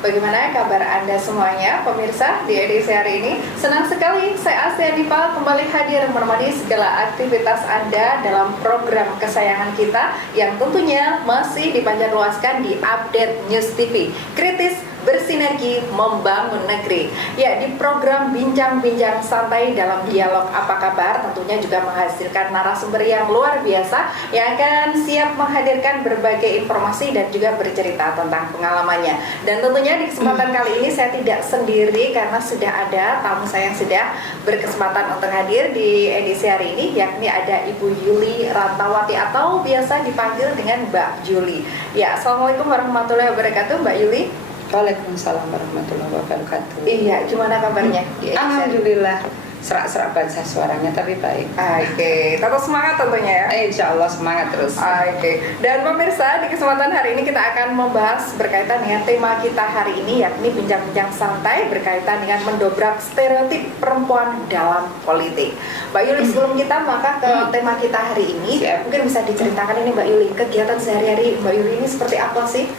Bagaimana kabar Anda semuanya, pemirsa di edisi hari ini? Senang sekali saya Asia Diva kembali hadir menemani segala aktivitas Anda dalam program kesayangan kita yang tentunya masih dipanjatluaskan di Update News TV. Kritis, bersinergi, membangun negeri. Ya, di program Bincang-Bincang Santai dalam Dialog Apa Kabar tentunya juga menghasilkan narasumber yang luar biasa yang akan siap menghadirkan berbagai informasi dan juga bercerita tentang pengalamannya. Dan tentunya di kesempatan kali ini saya tidak sendiri karena sudah ada tamu saya yang sudah berkesempatan untuk hadir di edisi hari ini, yakni ada Ibu Yuli Rantawati atau biasa dipanggil dengan Mbak Yuli. Ya, Assalamualaikum warahmatullahi wabarakatuh, Mbak Yuli. Waalaikumsalam warahmatullahi wabarakatuh. Iya, gimana kabarnya? Alhamdulillah, serak-serak bahasa suaranya tapi baik. Oke, tetap semangat tentunya ya. Insya Allah semangat terus. Oke, dan pemirsa di kesempatan hari ini kita akan membahas berkaitan dengan tema kita hari ini, yakni bincang-bincang santai berkaitan dengan mendobrak stereotip perempuan dalam politik. Mbak Yuli, sebelum kita maka ke tema kita hari ini, mungkin bisa diceritakan ini Mbak Yuli, kegiatan sehari-hari Mbak Yuli ini seperti apa sih?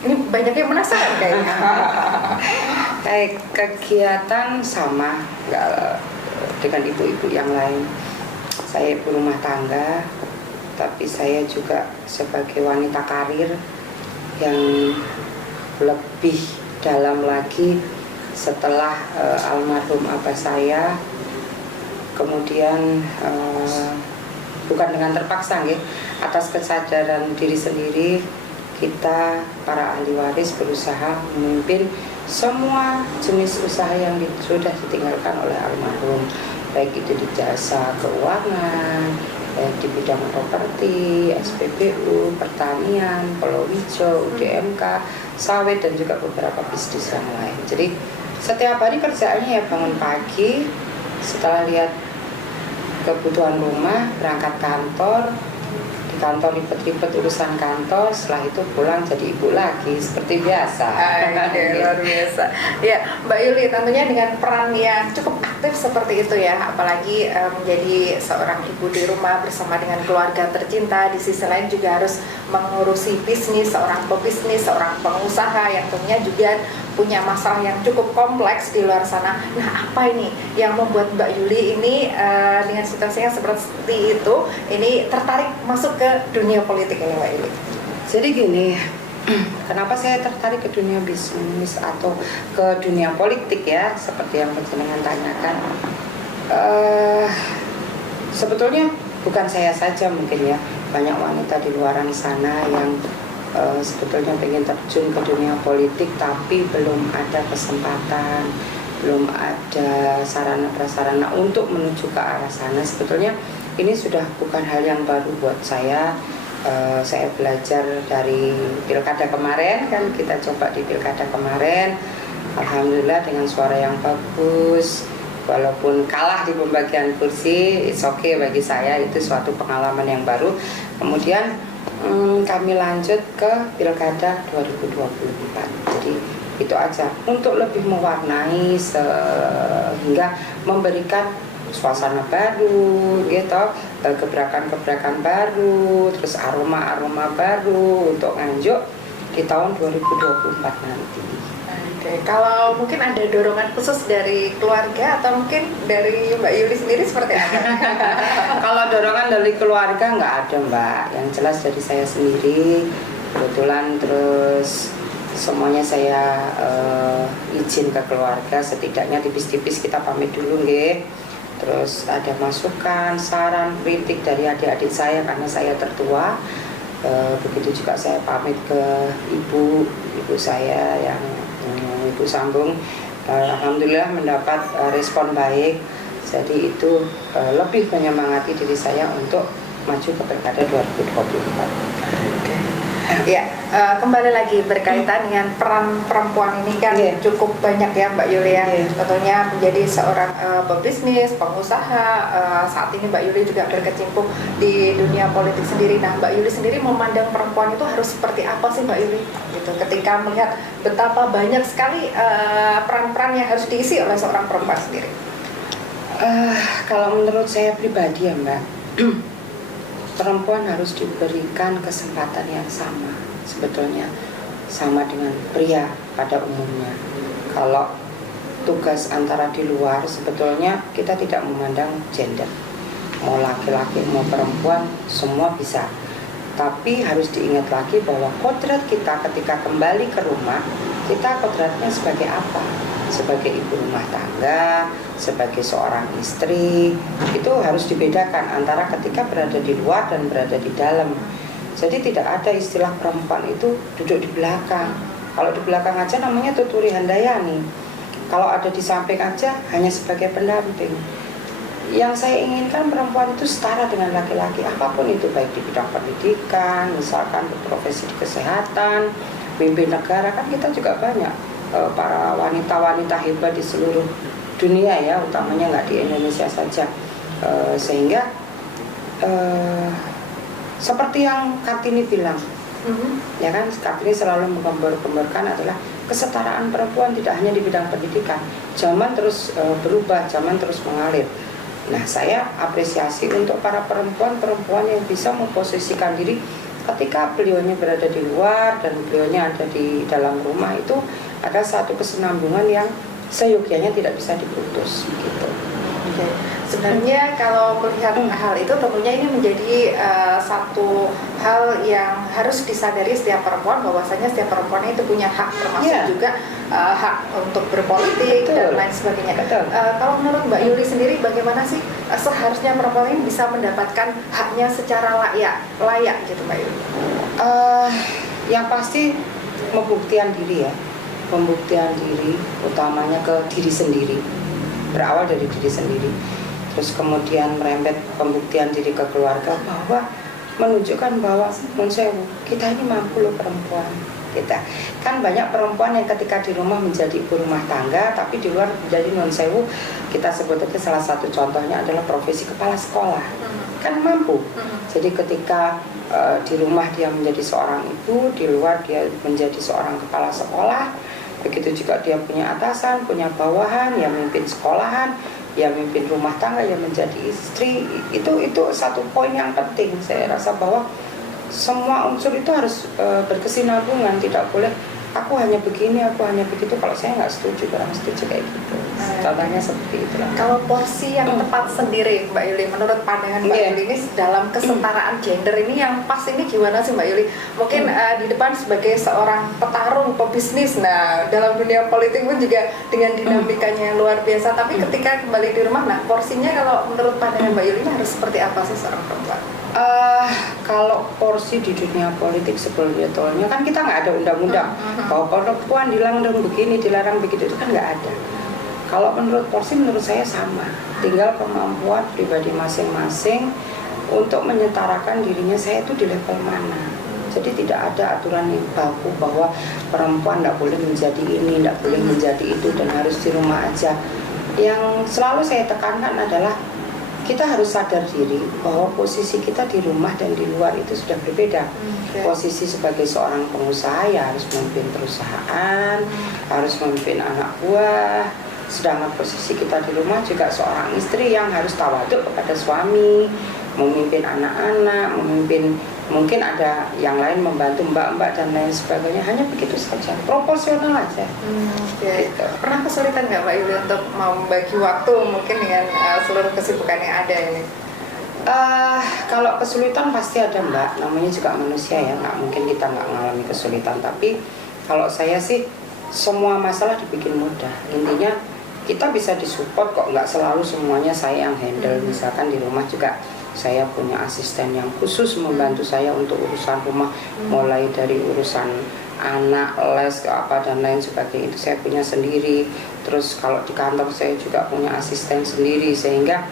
Ini banyak yang penasaran kayaknya. Kayak kegiatan sama nggak dengan ibu-ibu yang lain. Saya ibu rumah tangga, tapi saya juga sebagai wanita karir yang lebih dalam lagi setelah almarhum abah saya. Kemudian bukan dengan terpaksa, atas kesadaran diri sendiri, kita para ahli waris berusaha memimpin semua jenis usaha yang sudah ditinggalkan oleh almarhum, baik itu di jasa keuangan, di bidang properti, SPBU, pertanian, Palawija, UDMK, sawit, dan juga beberapa bisnis yang lain. Jadi setiap hari kerjaannya ya bangun pagi, setelah lihat kebutuhan rumah, berangkat kantor, kantor ribet-ribet urusan kantor, setelah itu pulang jadi ibu lagi seperti biasa. Luar biasa. Ya, Mbak Yuli, tentunya dengan peran yang cukup aktif seperti itu ya, apalagi menjadi seorang ibu di rumah bersama dengan keluarga tercinta, di sisi lain juga harus mengurusi bisnis, seorang pebisnis, seorang pengusaha yang tentunya juga punya masalah yang cukup kompleks di luar sana. Nah, apa ini yang membuat Mbak Yuli ini dengan situasinya seperti itu, ini tertarik masuk ke dunia politik ini, Mbak Yuli? Jadi gini, kenapa saya tertarik ke dunia bisnis atau ke dunia politik ya, seperti yang penjenengan tanyakan. Sebetulnya bukan saya saja mungkin ya, banyak wanita di luar sana yang sebetulnya pengen terjun ke dunia politik tapi belum ada kesempatan, belum ada sarana prasarana untuk menuju ke arah sana. Sebetulnya ini sudah bukan hal yang baru buat saya. Saya belajar dari pilkada kemarin, kan kita coba di pilkada kemarin, alhamdulillah dengan suara yang bagus, walaupun kalah di pembagian kursi, it's okay bagi saya, itu suatu pengalaman yang baru. Kemudian kami lanjut ke pilkada 2024. Jadi itu aja, untuk lebih mewarnai sehingga memberikan suasana baru gitu, gebrakan-gebrakan baru, terus aroma-aroma baru untuk Nganjuk di tahun 2024 nanti. Oke, kalau mungkin ada dorongan khusus dari keluarga atau mungkin dari Mbak Yuli sendiri seperti apa? Kalau dorongan dari keluarga nggak ada, Mbak. Yang jelas dari saya sendiri, kebetulan terus semuanya saya izin ke keluarga, setidaknya tipis-tipis kita pamit dulu, nggih. Terus ada masukan, saran, kritik dari adik-adik saya karena saya tertua. Begitu juga saya pamit ke ibu saya yang Ibu Sambung. Alhamdulillah mendapat respon baik. Jadi itu lebih menyemangati diri saya untuk maju ke pilkada 2024. Ya, kembali lagi berkaitan dengan peran perempuan ini kan cukup banyak ya Mbak Yuli ya. Tentunya menjadi seorang pebisnis, pengusaha, saat ini Mbak Yuli juga berkecimpung di dunia politik sendiri. Nah, Mbak Yuli sendiri memandang perempuan itu harus seperti apa sih Mbak Yuli? Gitu, ketika melihat betapa banyak sekali peran-peran yang harus diisi oleh seorang perempuan sendiri. Kalau menurut saya pribadi ya Mbak, perempuan harus diberikan kesempatan yang sama sebetulnya. sama dengan pria pada umumnya. Kalau tugas antara di luar sebetulnya kita tidak memandang gender, mau laki-laki mau perempuan semua bisa. Tapi harus diingat lagi bahwa kodrat kita ketika kembali ke rumah, kita kodratnya sebagai apa? Sebagai ibu rumah tangga, sebagai seorang istri. Itu harus dibedakan antara ketika berada di luar dan berada di dalam. Jadi tidak ada istilah perempuan itu duduk di belakang. Kalau di belakang aja namanya tuturi handayani. Kalau ada di samping aja hanya sebagai pendamping. Yang saya inginkan perempuan itu setara dengan laki-laki, apapun itu, baik di bidang pendidikan, misalkan berprofesi di kesehatan, mimpin negara. Kan kita juga banyak para wanita-wanita hebat di seluruh dunia ya, utamanya nggak di Indonesia saja. Sehingga seperti yang Kartini bilang, ya kan, Kartini selalu menggambar-gambarkan adalah kesetaraan perempuan tidak hanya di bidang pendidikan. Zaman terus berubah, zaman terus mengalir. Nah, saya apresiasi untuk para perempuan-perempuan yang bisa memposisikan diri ketika beliaunya berada di luar dan beliaunya ada di dalam rumah. Itu ada satu kesenambungan yang seyogyanya tidak bisa diputus gitu. Oke. Sebenarnya kalau melihat hal itu tentunya ini menjadi satu hal yang harus disadari setiap perempuan, bahwasanya setiap perempuan itu punya hak, termasuk juga hak untuk berpolitik. Betul. Dan lain sebagainya. Kalau menurut Mbak Yuli sendiri, bagaimana sih seharusnya perempuan ini bisa mendapatkan haknya secara layak gitu Mbak Yuli? Yang pasti pembuktian diri ya, pembuktian diri utamanya ke diri sendiri, berawal dari diri sendiri. Terus kemudian merembet pembuktian diri ke keluarga, bahwa menunjukkan bahwa kita ini mampu loh perempuan. Kita kan banyak perempuan yang ketika di rumah menjadi ibu rumah tangga, tapi di luar menjadi non-sewu. Kita sebut aja salah satu contohnya adalah profesi kepala sekolah, kan mampu. Jadi ketika di rumah dia menjadi seorang ibu, di luar dia menjadi seorang kepala sekolah. Begitu juga dia punya atasan, punya bawahan, yang memimpin sekolahan, yang memimpin rumah tangga, yang menjadi istri. Itu satu poin yang penting. Saya rasa bahwa semua unsur itu harus berkesinambungan, tidak boleh aku hanya begini, aku hanya begitu. Kalau saya nggak setuju, kurang setuju kayak gitu. Contohnya seperti itu. Kalau porsi yang tepat sendiri Mbak Yuli, menurut pandangan Mbak Yuli ini dalam kesetaraan gender ini yang pas ini gimana sih Mbak Yuli? Mungkin di depan sebagai seorang petarung, pebisnis, nah dalam dunia politik pun juga dengan dinamikanya yang luar biasa. Tapi ketika kembali di rumah, nah porsinya kalau menurut pandangan Mbak Yuli ini harus seperti apa sih seorang perempuan? Kalau porsi di dunia politik sebetulnya kan kita nggak ada undang-undang bahwa perempuan dilarang begini, dilarang begitu, itu kan nggak ada. Kalau menurut porsi, menurut saya sama. Tinggal kemampuan pribadi masing-masing untuk menyetarakan dirinya, saya itu di level mana. Jadi tidak ada aturan yang baku bahwa perempuan tidak boleh menjadi ini, tidak boleh menjadi itu, dan harus di rumah aja. Yang selalu saya tekankan adalah kita harus sadar diri bahwa posisi kita di rumah dan di luar itu sudah berbeda. Posisi sebagai seorang pengusaha ya harus memimpin perusahaan, harus memimpin anak buah. Sedangkan posisi kita di rumah juga seorang istri yang harus tawaduk kepada suami, memimpin anak-anak, memimpin, mungkin ada yang lain membantu mbak-mbak dan lain sebagainya. Hanya begitu saja, proporsional aja. Gitu. Pernah kesulitan nggak Mbak Yuli untuk membagi waktu mungkin dengan seluruh kesibukan yang ada ini? Kalau kesulitan pasti ada Mbak, namanya juga manusia ya, nggak mungkin kita nggak mengalami kesulitan. Tapi kalau saya sih semua masalah dibikin mudah. Intinya kita bisa disupport kok, nggak selalu semuanya saya yang handle. Misalkan di rumah juga saya punya asisten yang khusus membantu saya untuk urusan rumah, mulai dari urusan anak, les, apa dan lain sebagainya, itu saya punya sendiri. Terus kalau di kantor saya juga punya asisten sendiri, sehingga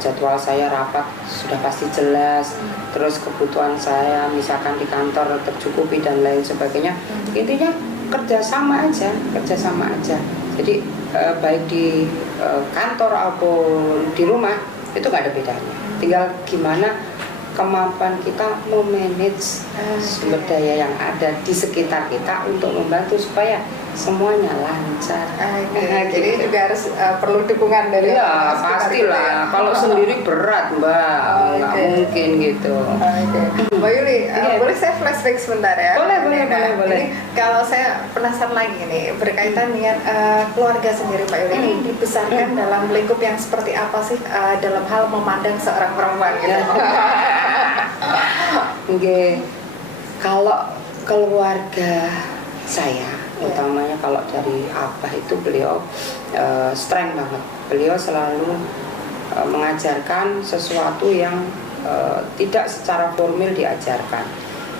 jadwal saya rapat sudah pasti jelas. Terus kebutuhan saya misalkan di kantor tercukupi dan lain sebagainya. Intinya kerjasama aja. Jadi baik di kantor ataupun di rumah itu nggak ada bedanya. Tinggal gimana kemampuan kita memanage sumber daya yang ada di sekitar kita untuk membantu supaya semuanya lancar. Jadi juga harus perlu dukungan dari Iya, orang sekitar pastilah. gitu ya. Kalau sendiri berat, Mbak. Nggak mungkin gitu. Mbak Yuli, Iya. boleh saya flashback sebentar ya? Boleh. Ini kalau saya penasaran lagi nih, berkaitan dengan keluarga sendiri Mbak Yuli, ini dibesarkan dalam lingkup yang seperti apa sih dalam hal memandang seorang perempuan gitu? Oke. Kalau keluarga saya, utamanya kalau dari abah itu beliau strength banget. Beliau selalu mengajarkan sesuatu yang tidak secara formal diajarkan.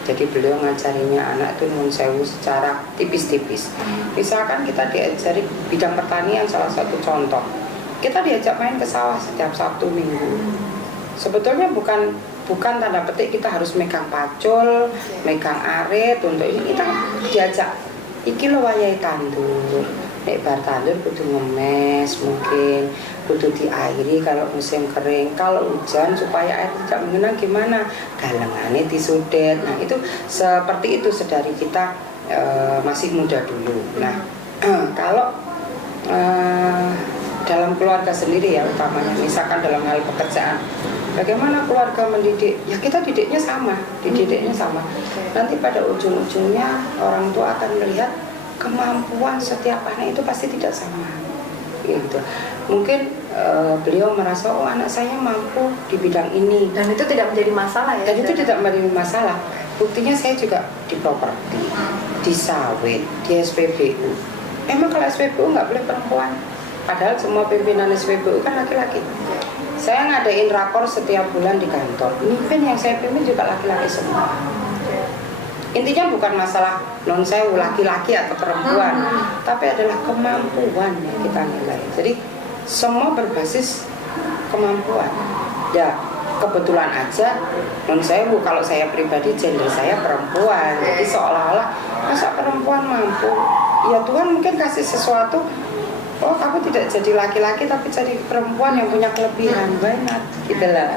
Jadi beliau ngajarinya anak itu nun sewu secara tipis-tipis. Misalkan kita diajari bidang pertanian, salah satu contoh. Kita diajak main ke sawah setiap Sabtu Minggu. Sebetulnya bukan tanda petik kita harus megang pacul, megang arit untuk ini. Kita diajak iki lo wayahe tandur. Nek bar tandur kudu ngemes, mungkin kudu diairi kalau musim kering. Kalau hujan supaya air tidak mengenang gimana? Galengane disudet. Nah, itu seperti itu sedari kita masih muda dulu. Nah, kalau dalam keluarga sendiri ya utamanya, misalkan dalam hal pekerjaan, bagaimana keluarga mendidik? Ya kita didiknya sama, Nanti pada ujung-ujungnya orang tua akan melihat kemampuan setiap anak itu pasti tidak sama, gitu. Mungkin beliau merasa oh anak saya mampu di bidang ini, Dan itu tidak menjadi masalah ya? dan itu tidak menjadi masalah. Buktinya saya juga di properti, di sawit, di SPBU. Emang kalau SPBU nggak boleh perempuan? Padahal semua pimpinan SPBU kan laki-laki. Saya ngadain rakor setiap bulan di kantor. Event yang saya pimpin juga laki-laki semua. Intinya bukan masalah non sewu laki-laki atau perempuan, tapi adalah kemampuan yang kita nilai. Jadi semua berbasis kemampuan. Ya kebetulan aja non sewu kalau saya pribadi gender saya perempuan. Jadi seolah-olah masa perempuan mampu? Ya Tuhan mungkin kasih sesuatu. Oh kamu tidak jadi laki-laki tapi jadi perempuan yang punya kelebihan banyak gitu lah.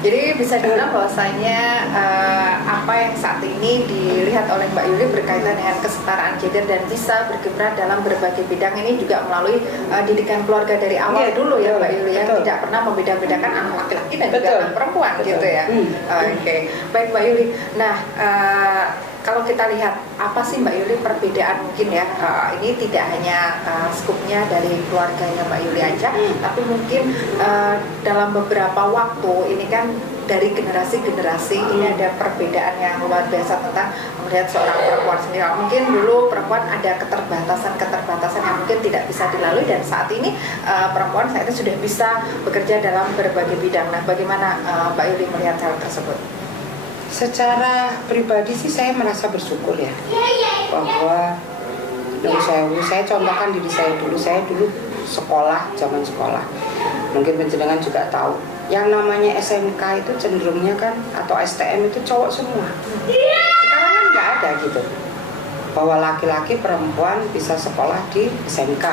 Jadi bisa dibilang bahwasanya apa yang saat ini dilihat oleh Mbak Yuli berkaitan dengan kesetaraan gender dan bisa berkiprah dalam berbagai bidang ini juga melalui didikan keluarga dari awal dulu ya Mbak Yuli yang tidak pernah membeda-bedakan anak laki-laki dan juga anak perempuan gitu ya. Baik Mbak Yuli. Nah kalau kita lihat apa sih Mbak Yuli perbedaan mungkin ya, ini tidak hanya skupnya dari keluarganya Mbak Yuli aja, tapi mungkin dalam beberapa waktu ini kan dari generasi-generasi ini ada perbedaan yang luar biasa tentang melihat seorang perempuan sendiri. Mungkin dulu perempuan ada keterbatasan yang mungkin tidak bisa dilalui dan saat ini perempuan saat ini sudah bisa bekerja dalam berbagai bidang. Nah, bagaimana Mbak Yuli melihat hal tersebut? Secara pribadi sih saya merasa bersyukur ya bahwa saya contohkan diri saya dulu sekolah, zaman sekolah mungkin penjenengan juga tahu yang namanya SMK itu cenderungnya kan atau STM itu cowok semua. Sekarang kan nggak ada gitu bahwa laki-laki perempuan bisa sekolah di SMK,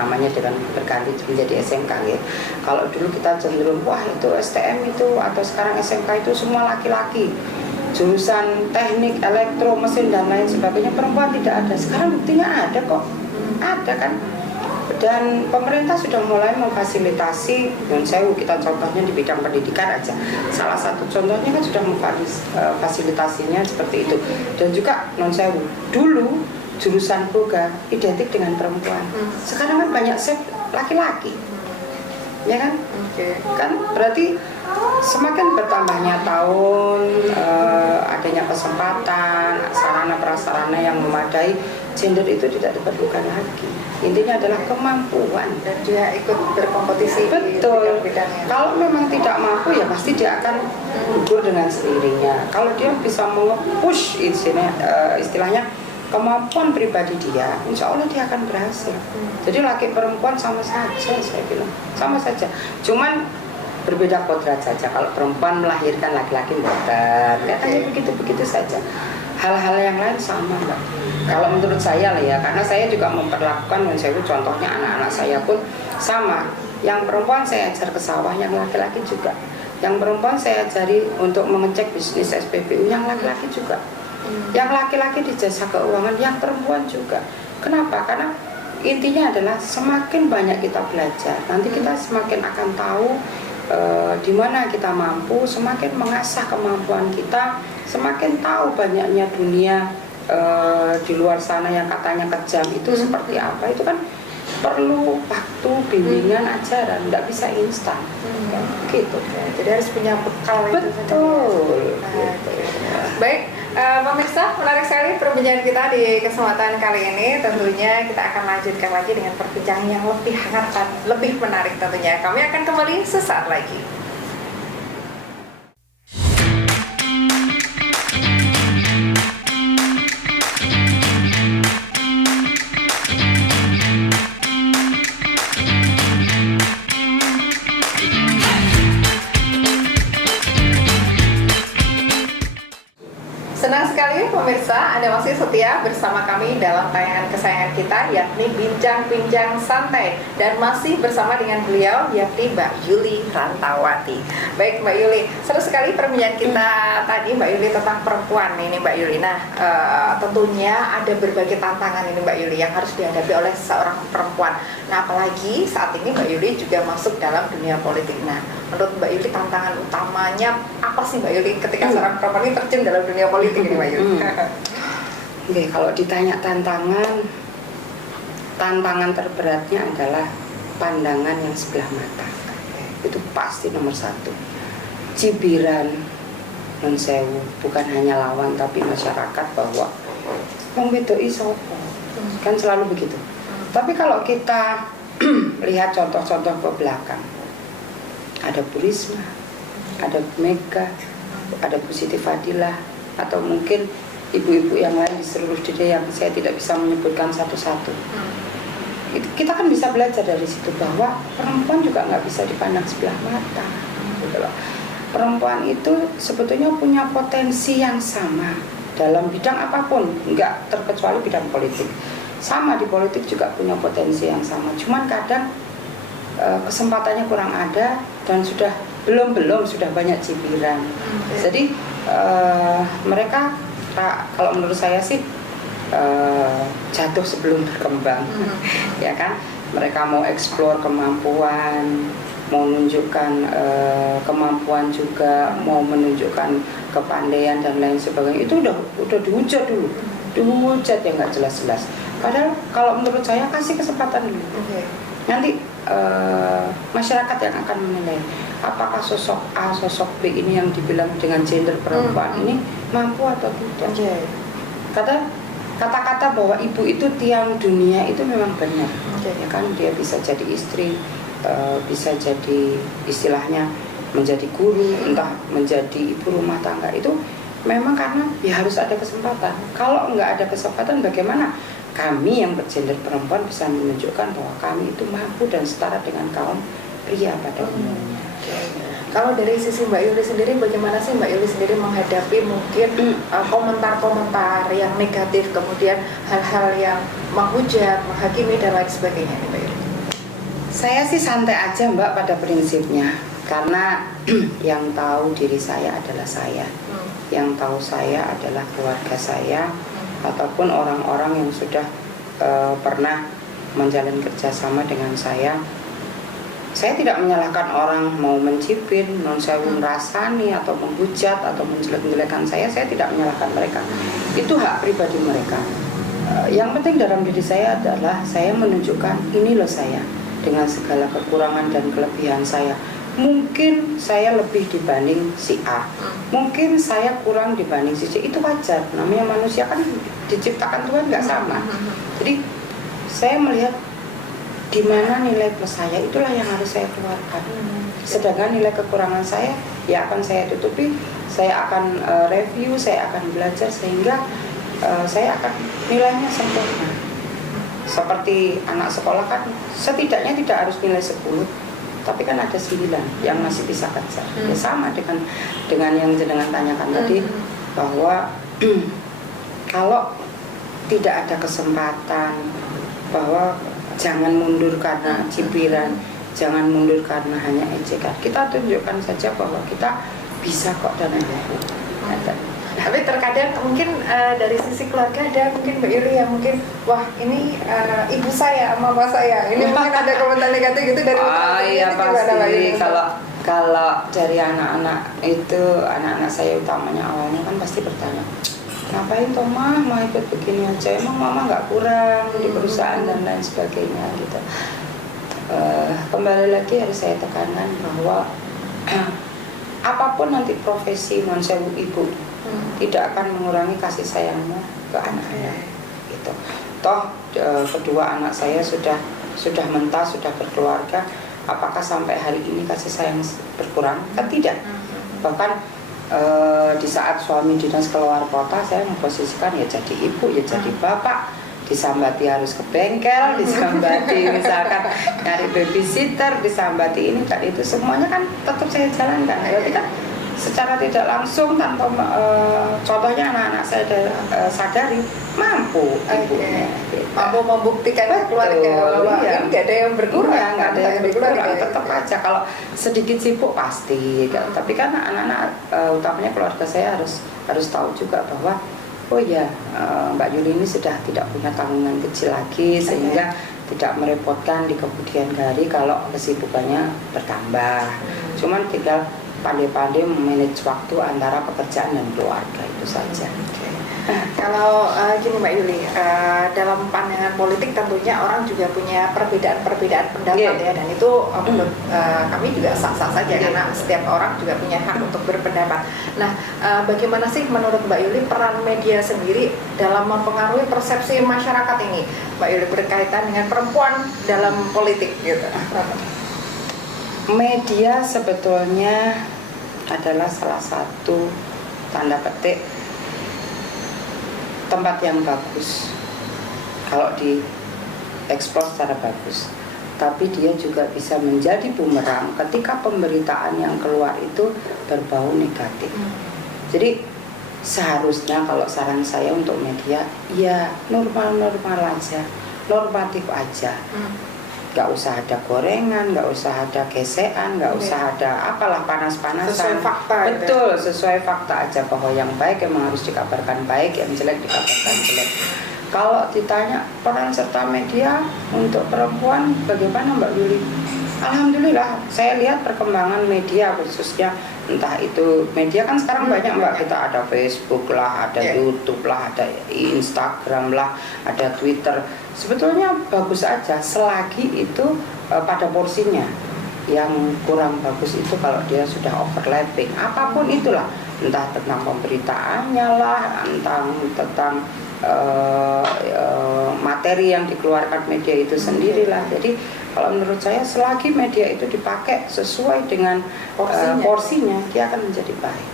namanya dengan berganti menjadi SMK gitu. Kalau dulu kita cenderung wah itu STM itu atau sekarang SMK itu semua laki-laki, jurusan teknik, elektro, mesin dan lain sebagainya perempuan tidak ada. Sekarang buktinya ada kok, ada kan. Dan pemerintah sudah mulai memfasilitasi, dan kita contohnya di bidang pendidikan aja. Salah satu contohnya kan sudah memfasilitasinya seperti itu. Dan juga dulu jurusan boga identik dengan perempuan. Sekarang kan banyak laki-laki, ya kan? Kan berarti semakin bertambahnya tahun, adanya kesempatan, sarana prasarana yang memadai, gender itu tidak diperlukan lagi. Intinya adalah kemampuan Dan juga ikut berkompetisi. Betul. Di bidangnya. Kalau memang tidak mampu ya pasti dia akan gugur dengan sendirinya. Kalau dia bisa nge-push istilahnya kemampuan pribadi dia, insya Allah dia akan berhasil. Jadi laki perempuan sama saja, saya bilang sama saja. Cuman berbeda kodrat saja. Kalau perempuan melahirkan laki-laki bukan, katanya begitu saja. Hal-hal yang lain sama Mbak. Kalau menurut saya lah ya, karena saya juga memperlakukan contohnya anak-anak saya pun sama. Yang perempuan saya ajar ke sawah, yang laki-laki juga. Yang perempuan saya ajari untuk mengecek bisnis SPBU, yang laki-laki juga. Yang laki-laki di jasa keuangan, yang perempuan juga. Kenapa? Karena intinya adalah semakin banyak kita belajar, nanti kita semakin akan tahu di mana kita mampu, semakin mengasah kemampuan kita, semakin tahu banyaknya dunia di luar sana yang katanya kejam itu seperti apa. Itu kan perlu waktu, bimbingan, ajaran, nggak bisa instan. Gitu. Jadi harus punya bekal itu. Betul. Gitu. Baik, pemirsa, menarik sekali perbincangan kita di kesempatan kali ini. Tentunya kita akan lanjutkan lagi dengan perbincangan yang lebih hangat dan lebih menarik tentunya. Kami akan kembali sesaat lagi. Senang sekali pemirsa, Anda masih setia bersama kami dalam tayangan kesayangan kita, yakni Bincang-Bincang Santai. Dan masih bersama dengan beliau, yakni Mbak Yuli Rantawati. Baik Mbak Yuli, seru sekali perbincangan kita tadi Mbak Yuli tentang perempuan ini Mbak Yuli. Nah, tentunya ada berbagai tantangan ini Mbak Yuli yang harus dihadapi oleh seorang perempuan. Nah, apalagi saat ini Mbak Yuli juga masuk dalam dunia politik. Nah, menurut Mbak Yuli tantangan utamanya apa sih Mbak Yuli ketika seorang perempuan ini terjun dalam dunia politik ini Mbak Yuli? Oke, kalau ditanya tantangan terberatnya adalah pandangan yang sebelah mata. Itu pasti nomor satu. Cibiran, non sewu, bukan hanya lawan tapi masyarakat bahwa wong wedok iso kan selalu begitu. Tapi kalau kita lihat contoh-contoh ke belakang, ada Bu Risma, ada Bu Mega, ada Bu Siti Fadilah, atau mungkin ibu-ibu yang lain di seluruh dunia yang saya tidak bisa menyebutkan satu-satu. Kita kan bisa belajar dari situ bahwa perempuan juga nggak bisa dipandang sebelah mata, gitu loh. Perempuan itu sebetulnya punya potensi yang sama dalam bidang apapun, nggak terkecuali bidang politik. Sama di politik juga punya potensi yang sama. Cuman kadang kesempatannya kurang ada dan belum sudah banyak cibiran. Jadi mereka kalau menurut saya sih jatuh sebelum berkembang. Ya kan? Mereka mau eksplor kemampuan, mau menunjukkan kemampuan juga, mau menunjukkan kepandaian dan lain sebagainya. Itu udah dihujat dulu. Dihujat yang nggak jelas-jelas. Padahal kalau menurut saya kasih kesempatan dulu. Nanti masyarakat yang akan menilai apakah sosok A, sosok B ini yang dibilang dengan gender perempuan ini mampu atau tidak. Kata-kata bahwa ibu itu tiang dunia itu memang benar. Ya kan, dia bisa jadi istri, bisa jadi istilahnya menjadi guru, entah menjadi ibu rumah tangga. Itu memang karena ya harus ada kesempatan. Kalau nggak ada kesempatan, bagaimana kami yang bergender perempuan bisa menunjukkan bahwa kami itu mampu dan setara dengan kaum pria pada umumnya. Kalau dari sisi Mbak Yuli sendiri, bagaimana sih Mbak Yuli sendiri menghadapi mungkin komentar-komentar yang negatif, kemudian hal-hal yang menghujat, menghakimi dan lain sebagainya nih Mbak Yuli? Saya sih santai aja Mbak pada prinsipnya, karena yang tahu diri saya adalah saya, yang tahu saya adalah keluarga saya, ataupun orang-orang yang sudah pernah menjalin kerjasama dengan saya. Saya tidak menyalahkan orang mau mencibir, non sewu merasani atau menghujat atau menjelek-jelekan saya tidak menyalahkan mereka. Itu hak pribadi mereka. Yang penting dalam diri saya adalah saya menunjukkan ini loh saya, dengan segala kekurangan dan kelebihan saya. Mungkin saya lebih dibanding si A, mungkin saya kurang dibanding si C. Itu wajar, namanya manusia kan diciptakan Tuhan nggak sama. Jadi saya melihat di mana nilai plus saya, itulah yang harus saya keluarkan. Sedangkan nilai kekurangan saya ya akan saya tutupi, saya akan review, saya akan belajar sehingga saya akan nilainya sempurna. Seperti anak sekolah kan setidaknya tidak harus nilai 10, tapi kan ada 9 yang masih bisa kerja. Ya sama dengan yang jenengan tanyakan tadi, bahwa kalau tidak ada kesempatan, bahwa jangan mundur karena cibiran, jangan mundur karena hanya ejekan. Kita tunjukkan saja bahwa kita bisa kok dan mampu. Tapi terkadang mungkin dari sisi keluarga ada mungkin Mbak Yuli yang mungkin wah ini ibu saya, mama saya, ini mungkin ada komentar negatif gitu dari iya itu gimana, Mbak Yuli? pasti. Kalau dari anak-anak itu, anak-anak saya utamanya awalnya kan pasti bertanya, ngapain toh mah ikut begini aja, emang mama nggak kurang di perusahaan dan lain sebagainya gitu. Kembali lagi harus saya tekankan bahwa apapun nanti profesi non sewu ibu tidak akan mengurangi kasih sayangnya ke anak-anak gitu. Toh kedua anak saya sudah mentas, sudah berkeluarga, apakah sampai hari ini kasih sayang berkurang? Kan tidak. Bahkan di saat suami dinas keluar kota, saya memposisikan ya jadi ibu, ya jadi bapak, disambati harus ke bengkel, disambati misalkan nyari babysitter, disambati ini dan itu semuanya kan tetap saya jalankan. Berarti kan secara tidak langsung tanpa contohnya anak-anak saya sadari mampu ibunya, mampu membuktikan ke keluarga bahwa ini nggak ada yang berkurang, nggak ada yang berkurang, tetap aja kalau sedikit sibuk pasti. Tapi kan anak-anak utamanya keluarga saya harus tahu juga bahwa oh ya, Mbak Yuli ini sudah tidak punya tanggungan kecil lagi sehingga tidak merepotkan di kemudian hari kalau kesibukannya bertambah. Cuman tinggal pandai-pandai memanage waktu antara pekerjaan dan keluarga, itu saja. Kalau gini Mbak Yuli, dalam pandangan politik tentunya orang juga punya perbedaan pendapat ya, dan itu menurut kami juga sah-sah saja karena setiap orang juga punya hak untuk berpendapat. Nah, bagaimana sih menurut Mbak Yuli peran media sendiri dalam mempengaruhi persepsi masyarakat ini, Mbak Yuli, berkaitan dengan perempuan dalam politik gitu? Media sebetulnya adalah salah satu tanda petik tempat yang bagus kalau dieksplor secara bagus, tapi dia juga bisa menjadi bumerang ketika pemberitaan yang keluar itu berbau negatif. Jadi seharusnya kalau saran saya untuk media, ya normal-normal aja, normatif aja. Gak usah ada gorengan, gak usah ada gesekan, gak usah ada apalah panas-panasan. Sesuai fakta. Betul, sesuai fakta aja bahwa yang baik emang harus dikabarkan baik, yang jelek dikabarkan jelek. Kalau ditanya peran serta media untuk perempuan bagaimana Mbak Yuli? Alhamdulillah, saya lihat perkembangan media khususnya entah itu media kan sekarang banyak Mbak, kita ada Facebook lah, ada YouTube lah, ada Instagram lah, ada Twitter. Sebetulnya bagus aja selagi itu pada porsinya. Yang kurang bagus itu kalau dia sudah overlapping, apapun itulah, entah tentang pemberitaannya lah, tentang materi yang dikeluarkan media itu sendirilah. Jadi kalau menurut saya selagi media itu dipakai sesuai dengan porsinya, dia akan menjadi baik.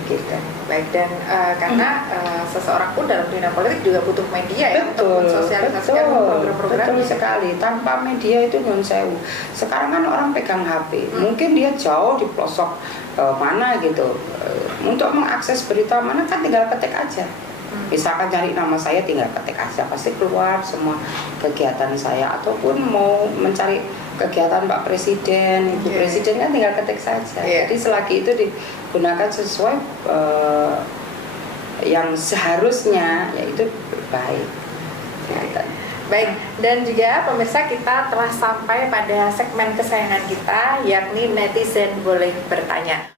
Begitu. Baik, dan karena seseorang pun dalam dunia politik juga butuh media ya untuk mensosialisasikan program-program. Betul sekali. Tanpa media itu nyun sewu. Sekarang kan orang pegang HP, mungkin dia jauh di pelosok mana gitu. Untuk mengakses berita mana kan tinggal ketik aja. Misalkan cari nama saya tinggal ketik aja, pasti keluar semua kegiatan saya, ataupun mau mencari kegiatan Pak Presiden, Ibu Presiden kan tinggal ketik saja. Jadi selagi itu digunakan sesuai yang seharusnya, yaitu baik. Baik, dan juga pemirsa, kita telah sampai pada segmen kesayangan kita, yakni netizen boleh bertanya.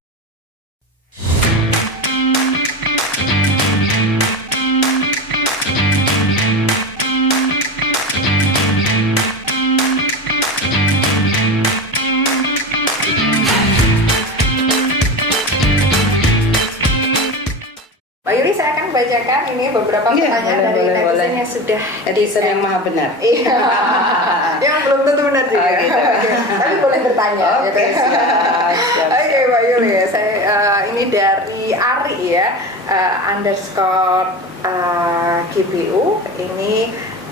Mbak Yuli, saya akan bacakan ini beberapa pertanyaan dari netizen yang sudah netizen yang maha benar. Iya, yang belum tentu benar juga. Tapi boleh bertanya. Oke, siap. Oke, Mbak Yuli, saya ini dari Ari ya, underscore GBU. Ini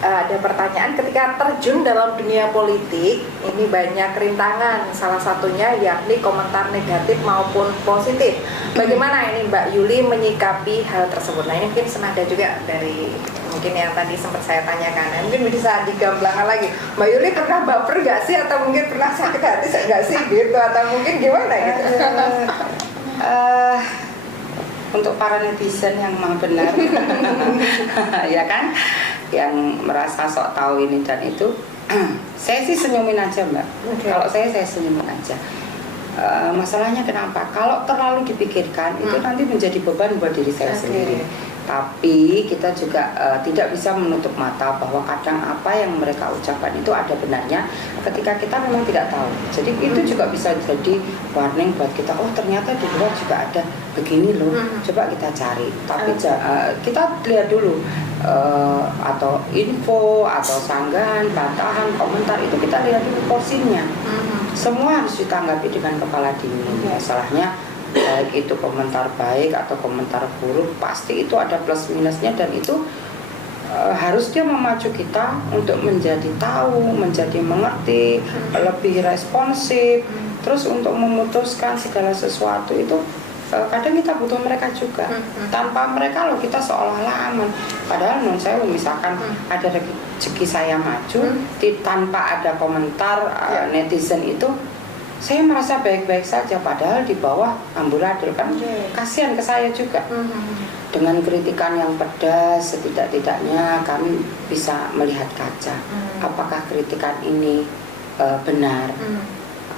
ada pertanyaan, ketika terjun dalam dunia politik ini banyak rintangan, salah satunya yakni komentar negatif maupun positif. Bagaimana ini Mbak Yuli menyikapi hal tersebut? Nah, ini mungkin senada juga dari mungkin yang tadi sempat saya tanyakan. Nah, mungkin bisa digamblangkan lagi, Mbak Yuli pernah baper gak sih, atau mungkin pernah sakit hati gak sih gitu, atau mungkin gimana gitu? untuk para netizen yang mau benar, ya kan, yang merasa sok tahu ini dan itu, saya sih senyumin aja Mbak. Kalau saya senyumin aja. Masalahnya kenapa? Kalau terlalu dipikirkan itu nanti menjadi beban buat diri saya sendiri. Tapi kita juga tidak bisa menutup mata bahwa kadang apa yang mereka ucapkan itu ada benarnya ketika kita memang tidak tahu. Jadi itu juga bisa jadi warning buat kita. Oh ternyata di luar juga ada begini loh. Coba kita cari. Tapi kita lihat dulu atau info atau sanggahan, bantahan, komentar itu kita lihat dulu porsinya. Semua harus ditanggapi dengan kepala dingin. Masalahnya baik itu komentar baik atau komentar buruk, pasti itu ada plus minusnya dan itu harusnya memacu kita untuk menjadi tahu, menjadi mengerti, lebih responsif, terus untuk memutuskan segala sesuatu itu kadang kita butuh mereka juga. Tanpa mereka loh kita seolah-olah aman. Padahal menurut saya misalkan ada rezeki saya maju tanpa ada komentar netizen itu, saya merasa baik-baik saja, padahal di bawah amburadul kan kasihan ke saya juga. Dengan kritikan yang pedas, setidak-tidaknya kami bisa melihat kaca. Apakah kritikan ini benar?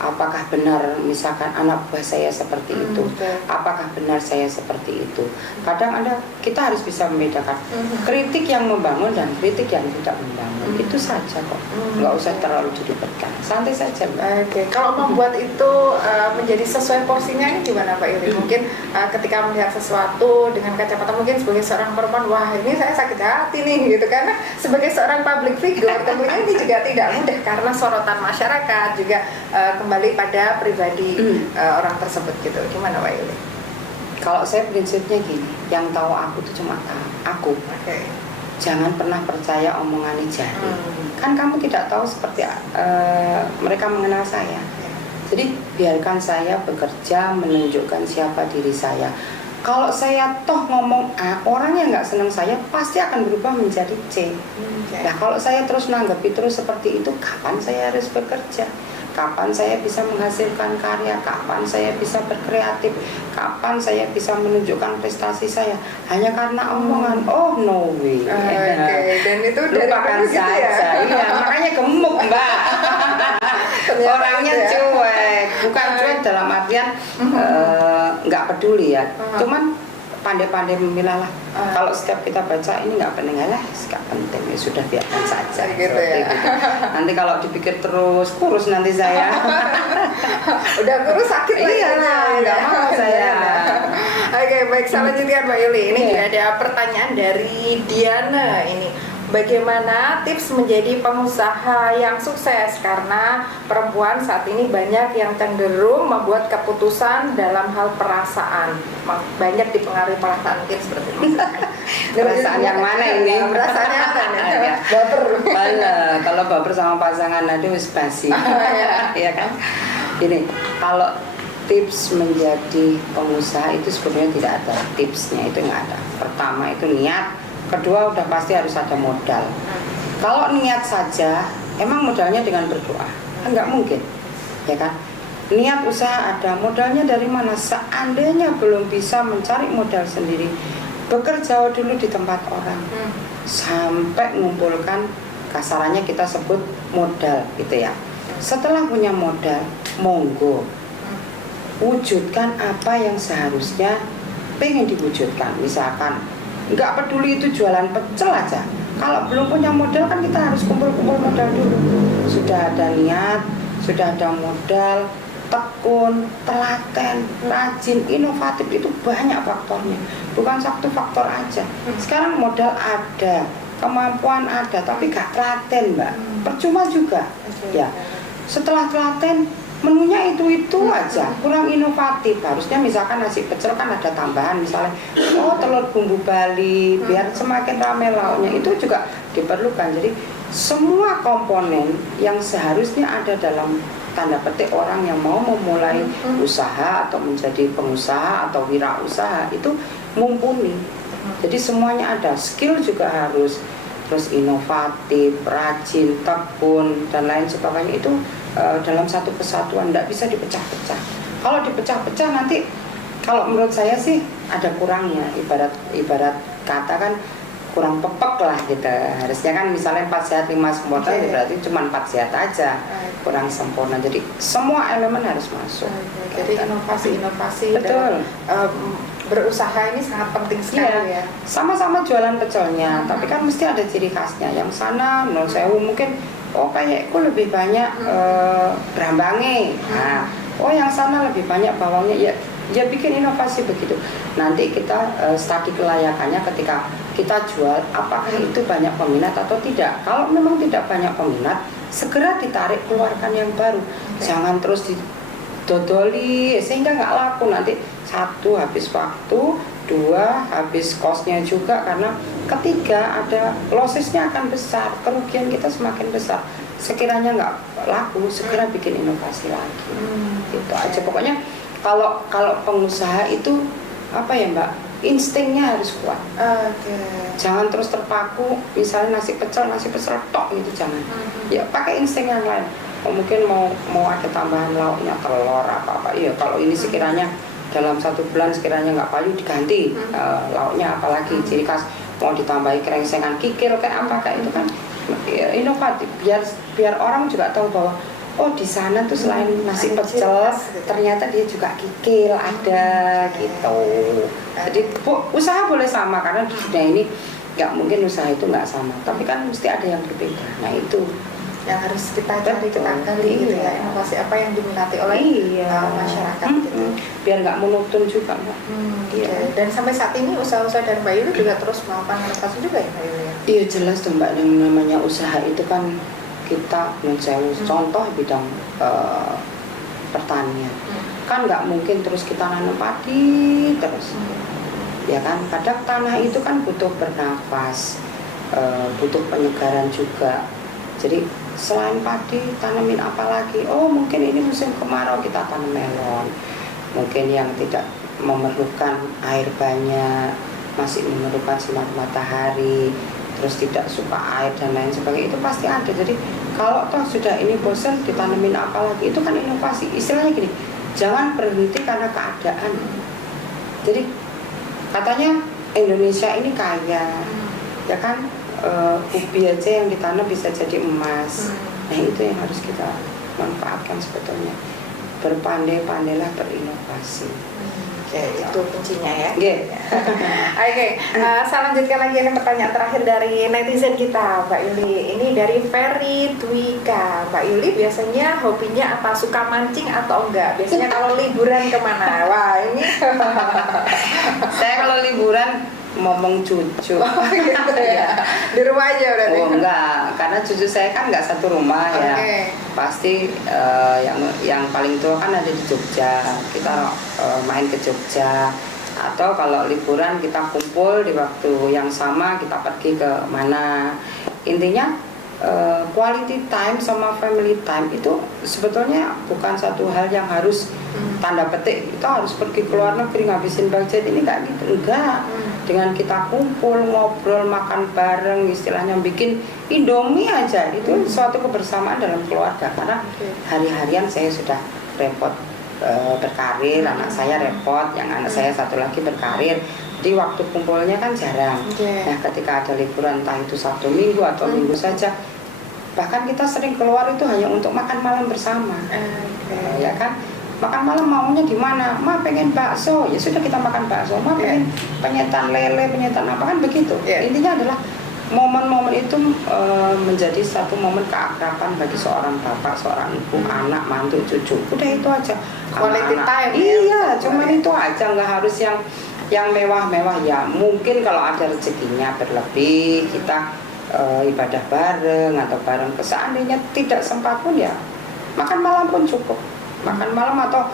Apakah benar misalkan anak buah saya seperti itu? Apakah benar saya seperti itu? Kadang kita harus bisa membedakan kritik yang membangun dan kritik yang tidak membangun. Itu saja kok, nggak usah terlalu diribetkan, santai saja Mbak. Oke. Kalau membuat itu menjadi sesuai porsinya ini gimana Pak Yuli? Mungkin ketika melihat sesuatu dengan kacamata mungkin sebagai seorang perempuan, wah ini saya sakit hati nih gitu, karena sebagai seorang public figure tentunya ini juga tidak mudah karena sorotan masyarakat juga kembali pada pribadi orang tersebut gitu. Gimana Pak Yuli? Kalau saya prinsipnya gini, yang tahu aku itu cuma aku. Jangan pernah percaya omongan jari. Kan kamu tidak tahu seperti mereka mengenal saya. Jadi biarkan saya bekerja menunjukkan siapa diri saya. Kalau saya toh ngomong A, orang yang nggak senang saya pasti akan berubah menjadi C. Nah kalau saya terus nanggapi terus seperti itu, kapan saya harus bekerja? Kapan saya bisa menghasilkan karya, kapan saya bisa berkreatif, kapan saya bisa menunjukkan prestasi saya hanya karena omongan? Oh no way. Dan itu lupakan saja. Iya, makanya gemuk Mbak. Orangnya cuek, bukan cuek dalam artian nggak peduli ya, cuman pandai-pandai memilah lah. Kalau setiap kita baca ini nggak penting, nggak penting, ya sudah biarkan saja gitu ya. Gitu. Nanti kalau dipikir terus kurus nanti saya. Udah kurus sakit lagi. Iya lah, nggak mau saya. Oke, baik, selanjutnya Mbak Yuli. Ini juga ada pertanyaan dari Diana ini. Bagaimana tips menjadi pengusaha yang sukses? Karena perempuan saat ini banyak yang cenderung membuat keputusan dalam hal perasaan, banyak dipengaruhi perasaan, mungkin seperti itu. Perasaan yang mana ini? Perasaannya apa nih? Ya. Baper. Kalau baper sama pasangan nanti wis basi. Iya kan? Ini kalau tips menjadi pengusaha itu sebenarnya tidak ada tipsnya, itu nggak ada. Pertama itu niat. Kedua udah pasti harus ada modal. Kalau niat saja, emang modalnya dengan berdoa? Enggak mungkin, ya kan? Niat usaha ada, modalnya dari mana? Seandainya belum bisa mencari modal sendiri, bekerja dulu di tempat orang, sampai mengumpulkan, kasarannya kita sebut modal, gitu ya. Setelah punya modal, monggo, wujudkan apa yang seharusnya pengen diwujudkan. Misalkan nggak peduli itu jualan pecel aja, kalau belum punya modal kan kita harus kumpul-kumpul modal dulu. Sudah ada niat, sudah ada modal, tekun, telaten, rajin, inovatif, itu banyak faktornya, bukan satu faktor aja. Sekarang modal ada, kemampuan ada, tapi nggak telaten Mbak, percuma juga. Ya, setelah telaten menunya itu aja, kurang inovatif. Harusnya misalkan nasi pecel kan ada tambahan, misalnya telur bumbu Bali biar semakin ramai lauknya, itu juga diperlukan. Jadi semua komponen yang seharusnya ada dalam tanda petik orang yang mau memulai usaha atau menjadi pengusaha atau wirausaha itu mumpuni. Jadi semuanya ada, skill juga harus, terus inovatif, rajin, tekun dan lain sebagainya, itu dalam satu kesatuan, tidak bisa dipecah-pecah. Kalau dipecah-pecah nanti, kalau menurut saya sih ada kurangnya, ibarat kata kan kurang pepek lah gitu. Harusnya kan misalnya 4 sehat 5 sempurna, berarti cuma 4 sehat aja, kurang sempurna. Jadi semua elemen harus masuk. Jadi inovasi betul. dan berusaha ini sangat penting sekali ya. Sama-sama jualan pecelnya, tapi kan mesti ada ciri khasnya. Yang sana menurut saya mungkin kayakku lebih banyak berambange. Nah, yang sana lebih banyak bawangnya. Ya bikin inovasi begitu. Nanti kita studi kelayakannya ketika kita jual, apakah itu banyak peminat atau tidak. Kalau memang tidak banyak peminat, segera ditarik, keluarkan yang baru. Jangan terus didodoli sehingga nggak laku. Nanti 1 habis waktu, 2 habis costnya juga, karena ketiga ada lossesnya akan besar, kerugian kita semakin besar. Sekiranya nggak laku, segera bikin inovasi lagi. Gitu aja pokoknya. Kalau pengusaha itu apa ya Mbak, instingnya harus kuat. Jangan terus terpaku, misalnya nasi pecel tok gitu, jangan. Ya pakai insting yang lain. Mungkin mau ada tambahan lauknya, telur apa. Iya, kalau ini sekiranya dalam 1 bulan sekiranya nggak payu, diganti lauknya apalagi ciri khas. Mau ditambahi krengsengan kikil kayak apa kayak itu kan ya, inovatif. Biar orang juga tahu bahwa di sana tuh selain nasi pecel, ternyata dia juga kikil ada gitu. Jadi usaha boleh sama, karena di dunia ini nggak mungkin usaha itu nggak sama, tapi kan mesti ada yang berbeda. Nah itu yang harus kita cari, kita gali gitu ya, inovasi apa yang diminati oleh masyarakat gitu. Biar nggak monoton juga Mbak. Dan sampai saat ini usaha-usaha dari Mbak Yuli juga terus melakukan inovasi juga ya Mbak Yuli? Iya jelas tuh Mbak, yang namanya usaha itu kan kita contoh bidang pertanian kan nggak mungkin terus kita nanam padi terus ya kan. Kadang tanah itu kan butuh bernafas, butuh penyegaran juga. Jadi selain padi tanamin apa lagi? Mungkin ini musim kemarau kita tanam melon. Mungkin yang tidak memerlukan air banyak, masih memerlukan sinar matahari, terus tidak suka air dan lain sebagainya, itu pasti ada. Jadi kalau toh sudah ini bosan, ditanemin apa lagi, itu kan inovasi. Istilahnya gini, jangan berhenti karena keadaan. Jadi katanya Indonesia ini kaya, ya kan, ubi aja yang ditanam bisa jadi emas. Nah itu yang harus kita manfaatkan sebetulnya. Berpandai-pandailah berinovasi. Itu kuncinya ya. Oke. Saya lanjutkan lagi ini pertanyaan terakhir dari netizen kita, Mbak Yuli. Ini dari Ferry Dwika. Mbak Yuli biasanya hobinya apa? Suka mancing atau enggak? Biasanya kalau liburan kemana? Wah ini. Saya kalau liburan ngomong cucu. Gitu ya. Di rumah aja berarti. Enggak, karena cucu saya kan nggak satu rumah ya. Pasti yang paling tua kan ada di Jogja. Kita main ke Jogja. Atau kalau liburan kita kumpul di waktu yang sama, kita pergi ke mana. Intinya quality time sama family time itu sebetulnya bukan satu hal yang harus tanda petik kita harus pergi ke luar negeri ngabisin budget, ini enggak gitu. Enggak. Dengan kita kumpul, ngobrol, makan bareng, istilahnya bikin Indomie aja, itu suatu kebersamaan dalam keluarga. Karena hari-harian saya sudah repot berkarir, anak saya repot, yang anak saya satu lagi berkarir. Jadi waktu kumpulnya kan jarang. Nah ketika ada liburan, entah itu Sabtu Minggu atau Minggu saja, bahkan kita sering keluar itu hanya untuk makan malam bersama. Ya kan, makan malam maunya di mana? Ma pengen bakso, ya sudah kita makan bakso. Ma pengen penyetan lele, penyetan apa, kan begitu. Intinya adalah momen-momen itu menjadi satu momen keakraban bagi seorang bapak, seorang ibu, anak, mantu, cucu. Udah itu aja. Quality time. Iya, cuman itu aja, nggak harus yang mewah-mewah ya. Mungkin kalau ada rezekinya berlebih, kita ibadah bareng atau bareng. Seandainya tidak sempat pun ya makan malam pun cukup. Makan malam atau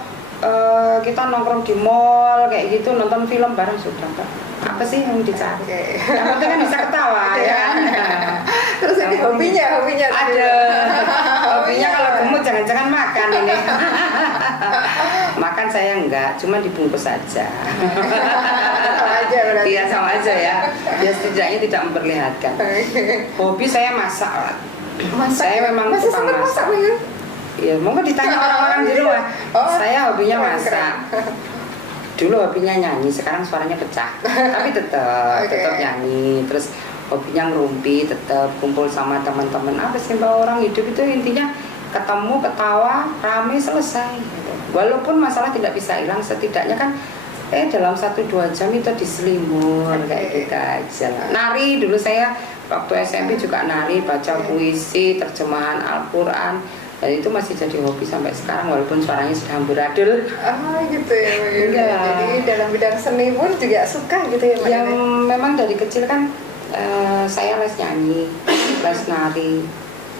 kita nongkrong di mall kayak gitu, nonton film bareng sudah Kak. Apa sih yang dicari? Yang penting kan bisa ketawa ya. Terus ini hobinya ada. Hobinya kalau gemuk jangan-jangan makan ini. Makan saya enggak, cuma dibungkus saja. Sama aja berarti. Iya sama aja ya. Ya setidaknya tidak memperlihatkan. Hobi saya masak. Saya memang masih tukang masak. Iya, monggo ditanya orang-orang di rumah. Saya hobinya masak. dulu hobinya nyanyi, sekarang suaranya pecah, tapi tetap Oke. tetap nyanyi. Terus hobinya ngerumpi, tetap kumpul sama teman-teman. Apa sih Mbak, orang hidup itu intinya ketemu, ketawa, rame, selesai gitu. Walaupun masalah tidak bisa hilang, setidaknya kan dalam 1-2 jam itu diselimur kayak gitu aja. Nari dulu saya waktu SMP juga nari, baca puisi, terjemahan Al-Quran, dan itu masih jadi hobi sampai sekarang walaupun suaranya sudah amburadul. Gitu ya Mbak Yuli. Iya. Jadi dalam bidang seni pun juga suka gitu ya Mbak Yang Yuli? memang dari kecil kan saya les nyanyi, les nari,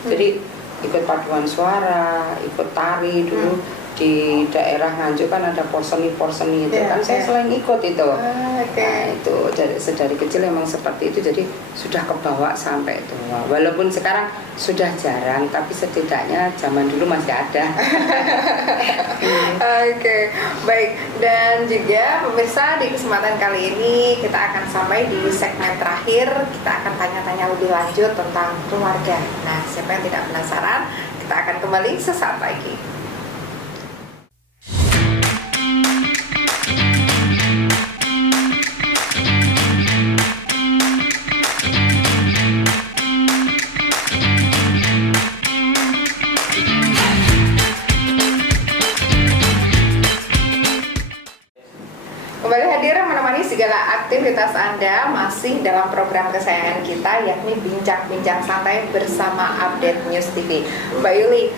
jadi ikut paduan suara, ikut tari dulu di daerah Nganjuk kan ada porseni-porseni itu Iya, kan saya iya. selain ikut itu. Oke. Nah itu dari kecil memang seperti itu, jadi sudah kebawa sampai tua. Walaupun sekarang sudah jarang, tapi setidaknya zaman dulu masih ada. Oke, baik. Dan juga pemirsa, di kesempatan kali ini kita akan sampai di segmen terakhir. Kita akan tanya-tanya lebih lanjut tentang keluarga. Nah, siapa yang tidak penasaran? Kita akan kembali sesaat lagi. Kembali hadir menemani segala aktivitas Anda masih dalam program kesayangan kita, yakni Bincang-Bincang Santai bersama Update News TV. Mbak Yuli,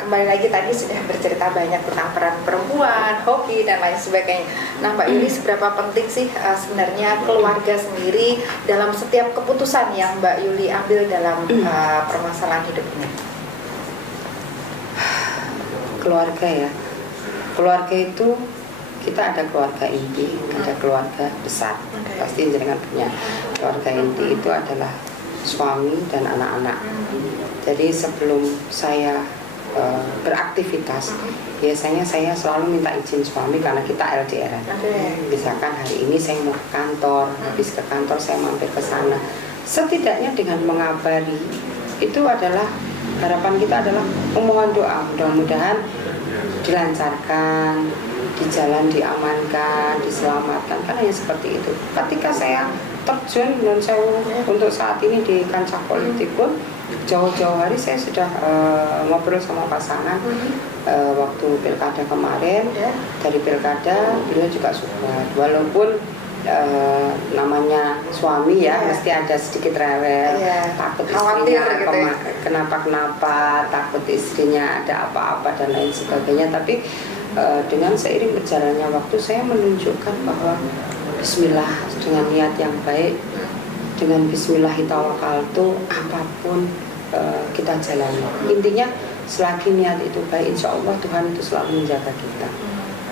kembali lagi tadi sudah bercerita banyak tentang peran perempuan, hoki, dan lain sebagainya. Nah Mbak Yuli, seberapa penting sih sebenarnya keluarga sendiri dalam setiap keputusan yang Mbak Yuli ambil dalam permasalahan hidup ini? Keluarga ya, keluarga itu kita ada keluarga inti, ada keluarga besar. Pasti jenengan punya keluarga inti, itu adalah suami dan anak-anak. Jadi sebelum saya beraktivitas, biasanya saya selalu minta izin suami karena kita LDR. Misalkan hari ini saya mau ke kantor, habis ke kantor saya mampir ke sana. Setidaknya dengan mengabari itu adalah harapan kita adalah memohon doa, mudah-mudahan dilancarkan, di jalan diamankan, diselamatkan, kan hanya seperti itu. Ketika saya terjun dan saya untuk saat ini di kancah politik pun jauh-jauh hari saya sudah ngobrol sama pasangan waktu pilkada kemarin. Dari pilkada beliau juga support, walaupun namanya suami ya mesti ada sedikit rewel, takut istrinya gitu ya. kenapa-kenapa, takut istrinya ada apa-apa dan lain sebagainya. Tapi dengan seiring berjalannya waktu saya menunjukkan bahwa Bismillah, dengan niat yang baik, dengan Bismillahirrahmanirrahim, apapun kita jalani. Intinya selagi niat itu baik, insya Allah Tuhan itu selalu menjaga kita.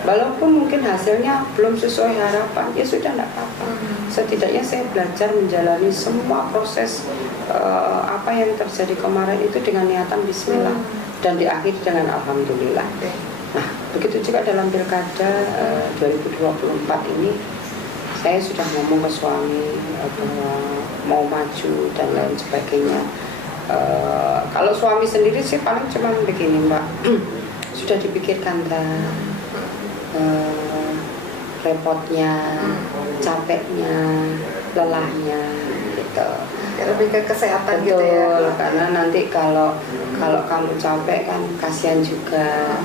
Walaupun mungkin hasilnya belum sesuai harapan, ya sudah tidak apa-apa. Setidaknya saya belajar menjalani semua proses apa yang terjadi kemarin itu dengan niatan Bismillah dan diakhiri dengan Alhamdulillah. Nah, begitu juga dalam pilkada 2024 ini, saya sudah ngomong ke suami bahwa mau maju dan lain sebagainya. Kalau suami sendiri sih paling cuma begini Mbak, sudah dipikirkan repotnya, capeknya, lelahnya gitu. Lebih ke kesehatan Betul, gitu ya. karena nanti kalau kamu capek kan kasihan juga.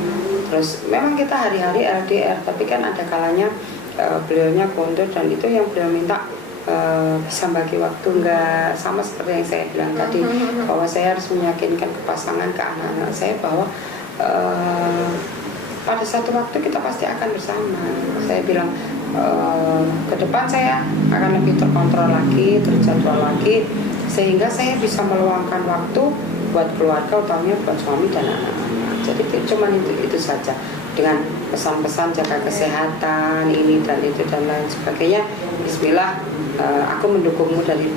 Terus memang kita hari-hari LDR, tapi kan ada kalanya beliaunya kondur, dan itu yang beliau minta bisa bagi waktu, nggak sama seperti yang saya bilang tadi, bahwa saya harus meyakinkan ke pasangan, ke anak-anak saya bahwa pada satu waktu kita pasti akan bersama. Saya bilang ke depan saya akan lebih terkontrol lagi, terjadwal lagi, sehingga saya bisa meluangkan waktu buat keluarga, utamanya buat suami dan anak-anak. Jadi cuma itu saja, dengan pesan-pesan jaga kesehatan ini dan itu dan lain sebagainya. Bismillah, aku mendukungmu dari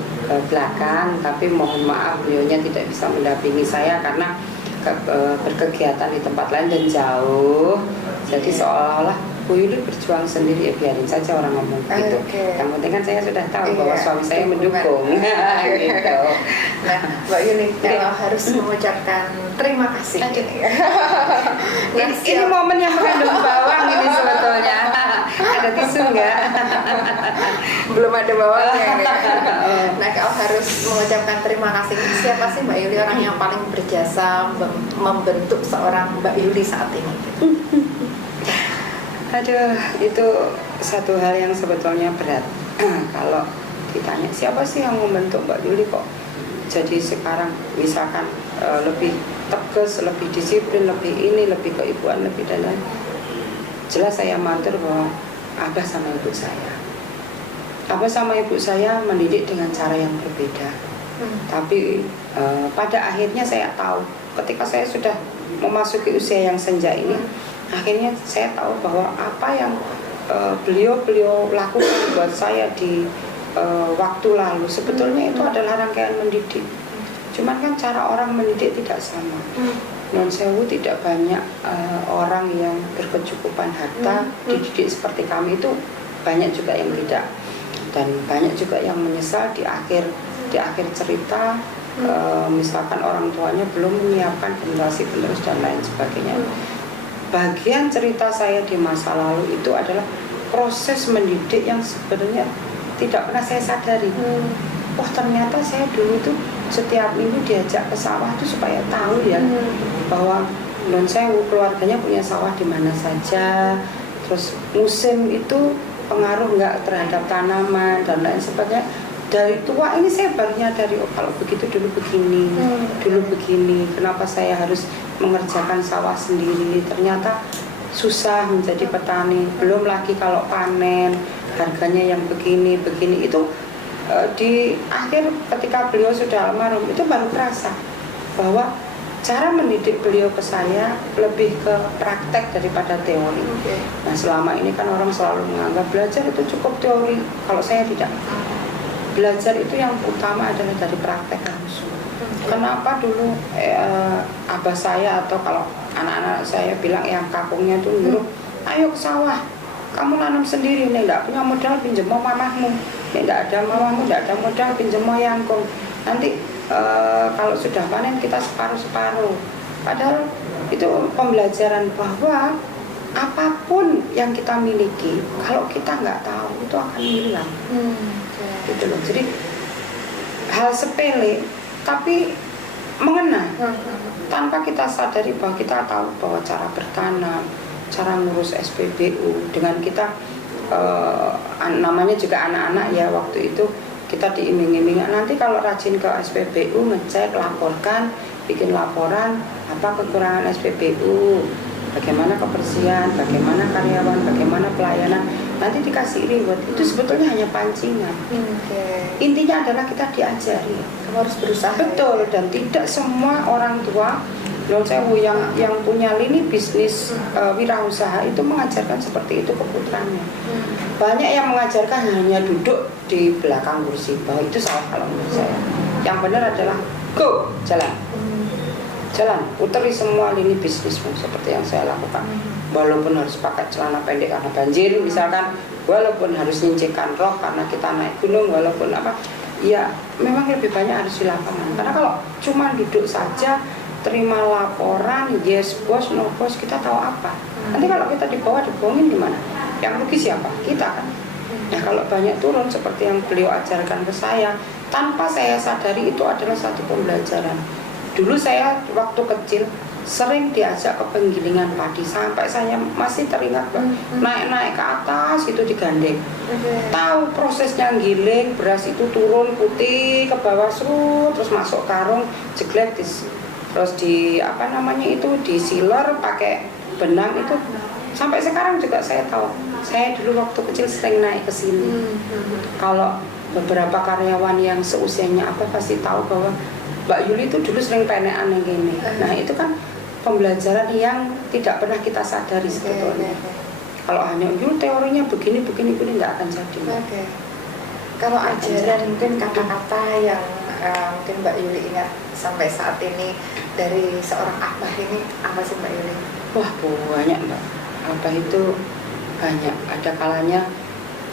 belakang, tapi mohon maaf beliaunya tidak bisa mendampingi saya karena berkegiatan di tempat lain dan jauh. Jadi seolah-olah Bu Yuli berjuang sendiri, ya biarin saja orang ngomong gitu. Yang penting kan saya sudah tahu bahwa suami saya mendukung. Gitu. Nah, Mbak Yuli, kalau harus mengucapkan terima kasih. Ini momen yang mengandung bawang ini sebetulnya. ada tisu nggak? Belum ada bawahnya ini. Nah, kau harus mengucapkan terima kasih. Siapa sih Mbak Yuli orang yang paling berjasa membentuk seorang Mbak Yuli saat ini? Aduh, itu satu hal yang sebetulnya berat. Kalau ditanya siapa sih yang membentuk Mbak Yuli kok jadi sekarang misalkan lebih tegas, lebih disiplin, lebih ini, lebih keibuan, lebih dan lain. Jelas saya matur bahwa Abah sama ibu saya. Abah sama ibu saya mendidik dengan cara yang berbeda. Tapi pada akhirnya saya tahu ketika saya sudah memasuki usia yang senja ini, akhirnya saya tahu bahwa apa yang beliau lakukan buat saya di waktu lalu sebetulnya itu adalah rangkaian mendidik. Cuman kan cara orang mendidik tidak sama. Non sewu tidak banyak orang yang berkecukupan harta dididik seperti kami, itu banyak juga yang tidak, dan banyak juga yang menyesal di akhir cerita. Misalkan orang tuanya belum menyiapkan generasi penerus dan lain sebagainya. Bagian cerita saya di masa lalu itu adalah proses mendidik yang sebenarnya tidak pernah saya sadari. Wah, ternyata saya dulu tuh setiap minggu diajak ke sawah tuh supaya tahu ya bahwa non sewu keluarganya punya sawah di mana saja. Terus musim itu pengaruh nggak terhadap tanaman dan lain sebagainya. Dari tua ini saya baru nyadari, oh kalau begitu dulu begini, kenapa saya harus mengerjakan sawah sendiri, ternyata susah menjadi petani. Belum lagi kalau panen harganya yang begini itu di akhir ketika beliau sudah almarhum itu baru terasa bahwa cara mendidik beliau ke saya lebih ke praktek daripada teori. Nah, selama ini kan orang selalu menganggap belajar itu cukup teori. Kalau saya tidak. Belajar itu yang utama adalah dari praktek langsung. Kenapa dulu abah saya atau kalau anak-anak saya bilang yang kampungnya itu nyuruh, ayo ke sawah, kamu nanam sendiri, nih nggak punya modal pinjem mau mamahmu, nih nggak ada mamahmu, nggak ada modal pinjem mau yangkung. Nanti kalau sudah panen kita separuh-separuh. Padahal itu pembelajaran bahwa apapun yang kita miliki, kalau kita nggak tahu itu akan hilang. Gitu loh. Jadi hal sepele tapi mengena tanpa kita sadari bahwa kita tahu bahwa cara bertanam, cara ngurus SPBU dengan kita namanya juga anak-anak ya, waktu itu kita diiming-iming nanti kalau rajin ke SPBU ngecek, laporkan, bikin laporan apa kekurangan SPBU, bagaimana kebersihan, bagaimana karyawan, bagaimana pelayanan, nanti dikasih reward. Itu sebetulnya hanya pancingan. Intinya adalah kita diajari, kamu harus berusaha. Betul, dan tidak semua orang tua non sewu yang punya lini bisnis wirausaha itu mengajarkan seperti itu ke putranya. Banyak yang mengajarkan hanya duduk di belakang kursi, bahwa itu salah kalau menurut saya. Yang benar adalah go, jalan, puteri semua lini bisnismu seperti yang saya lakukan. Walaupun harus pakai celana pendek karena banjir misalkan, walaupun harus nyincirkan rok karena kita naik gunung, walaupun apa, ya memang lebih banyak harus di lapangan. Karena kalau cuma duduk saja terima laporan, yes bos, no bos, kita tahu apa? Nanti kalau kita di bawah dibohongin gimana? Yang rugi siapa? Kita kan. Nah, kalau banyak turun seperti yang beliau ajarkan ke saya, tanpa saya sadari itu adalah satu pembelajaran. Dulu saya waktu kecil sering diajak ke penggilingan padi, sampai saya masih teringat naik-naik ke atas itu digandeng. Tahu prosesnya giling, beras itu turun putih ke bawah terus masuk karung, jeglek terus di apa namanya itu disiler pakai benang itu. Sampai sekarang juga saya tahu. Saya dulu waktu kecil sering naik ke sini. Kalau beberapa karyawan yang seusianya apa pasti tahu bahwa Mbak Yuli itu dulu sering penekan yang gini. Nah, itu kan pembelajaran yang tidak pernah kita sadari sebetulnya. Kalau hanya Yuli teorinya begini nggak akan jadi. Kalau ajaran mungkin kata-kata yang mungkin Mbak Yuli ingat sampai saat ini dari seorang abah ini apa sih Mbak Yuli? Wah, banyak Mbak. Abah itu banyak. Ada kalanya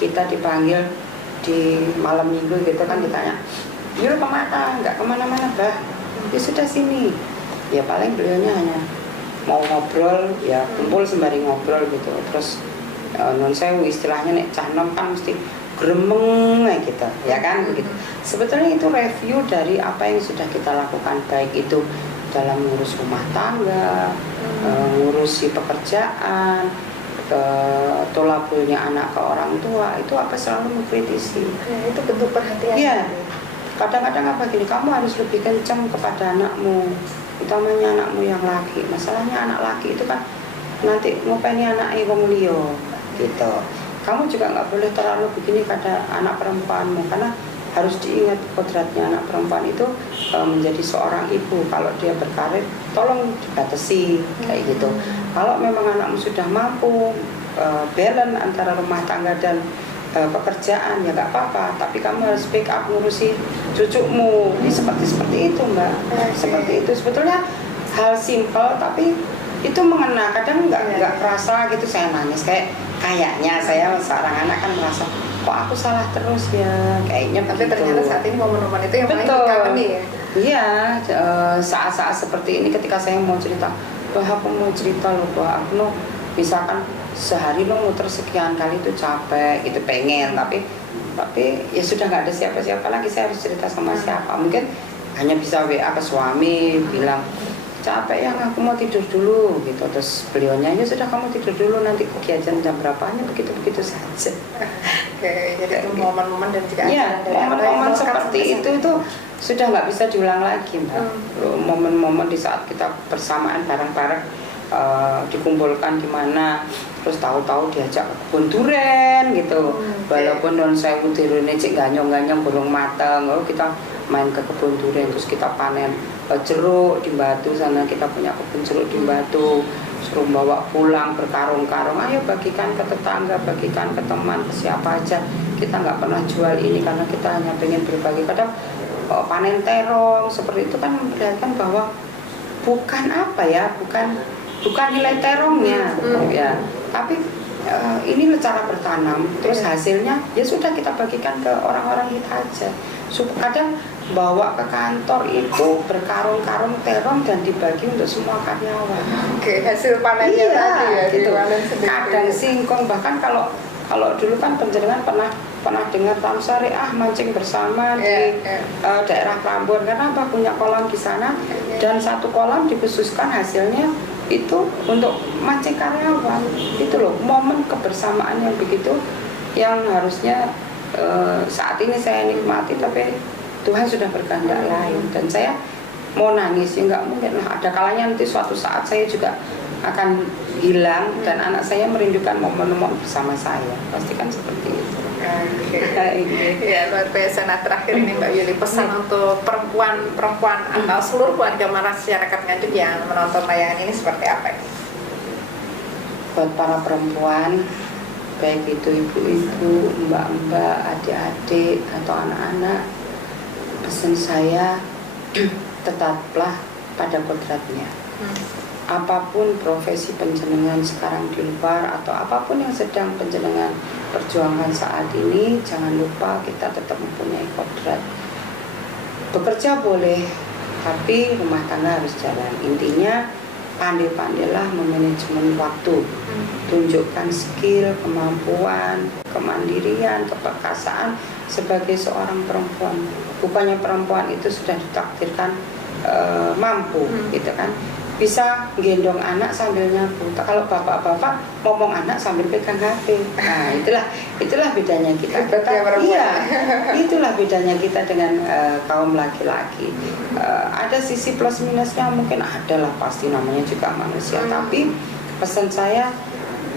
kita dipanggil di malam minggu gitu kan, ditanya, Yul kemana? Nggak kemana-mana Bah. Ya sudah sini. Ya paling beliaunya hanya mau ngobrol, ya kumpul sembari ngobrol gitu. Terus non sewu istilahnya nek cah nom kan mesti gremeng kayak gitu ya kan begitu. Sebetulnya itu review dari apa yang sudah kita lakukan, baik itu dalam ngurus rumah tangga, ngurusi pekerjaan, tolabulnya anak ke orang tua, itu apa selalu mengkritisi. Itu bentuk perhatian. Iya. Kadang-kadang apa gini, kamu harus lebih kencang kepada anakmu, utamanya anakmu yang laki. Masalahnya anak laki itu kan nanti ngopeni anaknya wong liya gitu. Kamu juga nggak boleh terlalu begini pada anak perempuanmu, karena harus diingat kodratnya anak perempuan itu menjadi seorang ibu. Kalau dia berkarir, tolong dibatasi kayak gitu. Kalau memang anakmu sudah mampu balance antara rumah tangga dan pekerjaan, ya nggak apa-apa, tapi kamu harus pick up ngurusi cucumu. Ini seperti itu Mbak. Seperti itu sebetulnya hal simpel tapi itu mengena. Kadang nggak kerasa gitu saya nangis, kayaknya saya seorang anak kan merasa kok aku salah terus ya, kayaknya tapi begitu. ternyata saat ini momen-momen itu yang paling dikangenin ya. Iya, saat-saat seperti ini ketika saya mau cerita, bahwa aku mau cerita loh, bahwa aku mau misalkan sehari lo muter sekian kali itu capek gitu, pengen tapi ya sudah nggak ada siapa-siapa lagi, saya harus cerita sama siapa. Mungkin hanya bisa WA ke suami bilang capek ya, aku mau tidur dulu gitu, terus beliaunya ya sudah kamu tidur dulu, nanti kegiatan jam berapanya, begitu saja. Oke, jadi itu momen-momen dan juga momen-momen seperti itu sudah nggak bisa diulang lagi Mbak. Momen-momen di saat kita bersamaan bareng-bareng dikumpulkan di mana, terus tahu-tahu diajak ke kebun duren gitu. Walaupun non saya utirune cek ganyong-ganyong burung mateng, lalu kita main ke kebun duren, terus kita panen jeruk di Batu sana, kita punya kebun jeruk di Batu, suruh bawa pulang berkarung-karung, ayo bagikan ke tetangga, bagikan ke teman, ke siapa aja. Kita nggak pernah jual ini karena kita hanya pengen berbagi. Kadang panen terong seperti itu kan memperlihatkan bahwa bukan nilai terongnya ya, tapi ini cara bertanam, terus hasilnya ya sudah kita bagikan ke orang-orang kita aja. Kadang bawa ke kantor itu berkarung-karung terong dan dibagi untuk semua karyawan. Oke, hasil panennya tadi ya gitu. Kadang singkong, bahkan kalau dulu kan penjenengan pernah dengar Tam Syariah mancing bersama di daerah Prambon, karena apa, punya kolam di sana dan satu kolam dikhususkan hasilnya itu untuk mancing karyawan. Itu loh momen kebersamaan yang begitu, yang harusnya saat ini saya nikmati, tapi Tuhan sudah berkehendak lain dan saya mau nangis ya nggak mungkin lah. Ada kalanya nanti suatu saat saya juga akan hilang dan anak saya merindukan momen-momen bersama saya, pasti kan seperti itu. Ya, luar biasa. Nah, terakhir ini Mbak Yuli, pesan untuk perempuan atau seluruh warga masyarakat Nganjuk yang menonton tayangan ini seperti apa ini? Buat para perempuan, baik itu ibu-ibu, mbak-mbak, adik-adik atau anak-anak, pesan saya tetaplah pada kodratnya. Apapun profesi penjenengan sekarang di luar atau apapun yang sedang penjenengan perjuangkan saat ini, jangan lupa kita tetap mempunyai kodrat. Bekerja boleh, tapi rumah tangga harus jalan. Intinya pandai-pandailah memanajemen waktu, tunjukkan skill, kemampuan, kemandirian, keperkasaan sebagai seorang perempuan. Bukannya perempuan itu sudah ditakdirkan mampu, gitu kan? Bisa gendong anak sambil nyapu. Kalau bapak-bapak ngomong anak sambil pegang HP. Nah, itulah bedanya kita. Iya, itulah bedanya kita dengan kaum laki-laki. Ada sisi plus minusnya, mungkin ada lah, pasti namanya juga manusia. Tapi pesan saya,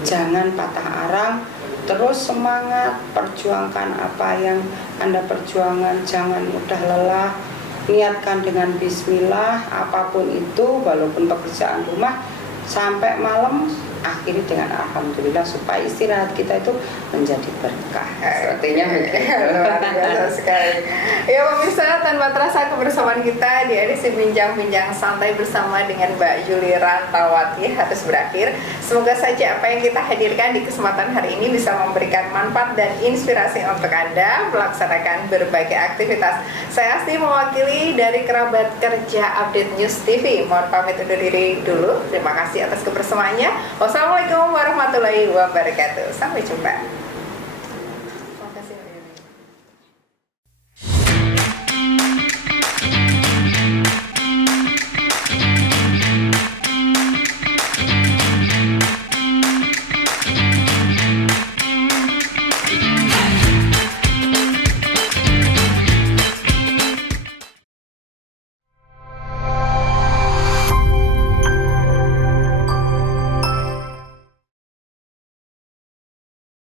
jangan patah arang, terus semangat, perjuangkan apa yang Anda perjuangkan, jangan mudah lelah. Niatkan dengan bismillah, apapun itu, walaupun pekerjaan rumah, sampai malam akhiri dengan alhamdulillah, supaya istirahat kita itu menjadi berkah. Sepertinya luar biasa sekali. Ya pemirsa, tanpa terasa kebersamaan kita di edisi bincang-bincang santai bersama dengan Mbak Yuli Rantawati harus berakhir. Semoga saja apa yang kita hadirkan di kesempatan hari ini bisa memberikan manfaat dan inspirasi untuk Anda melaksanakan berbagai aktivitas. Saya Asti mewakili dari kerabat kerja Update News TV. Mohon pamit undur diri dulu. Terima kasih atas kebersamaannya. Wassalamualaikum warahmatullahi wabarakatuh. Sampai jumpa.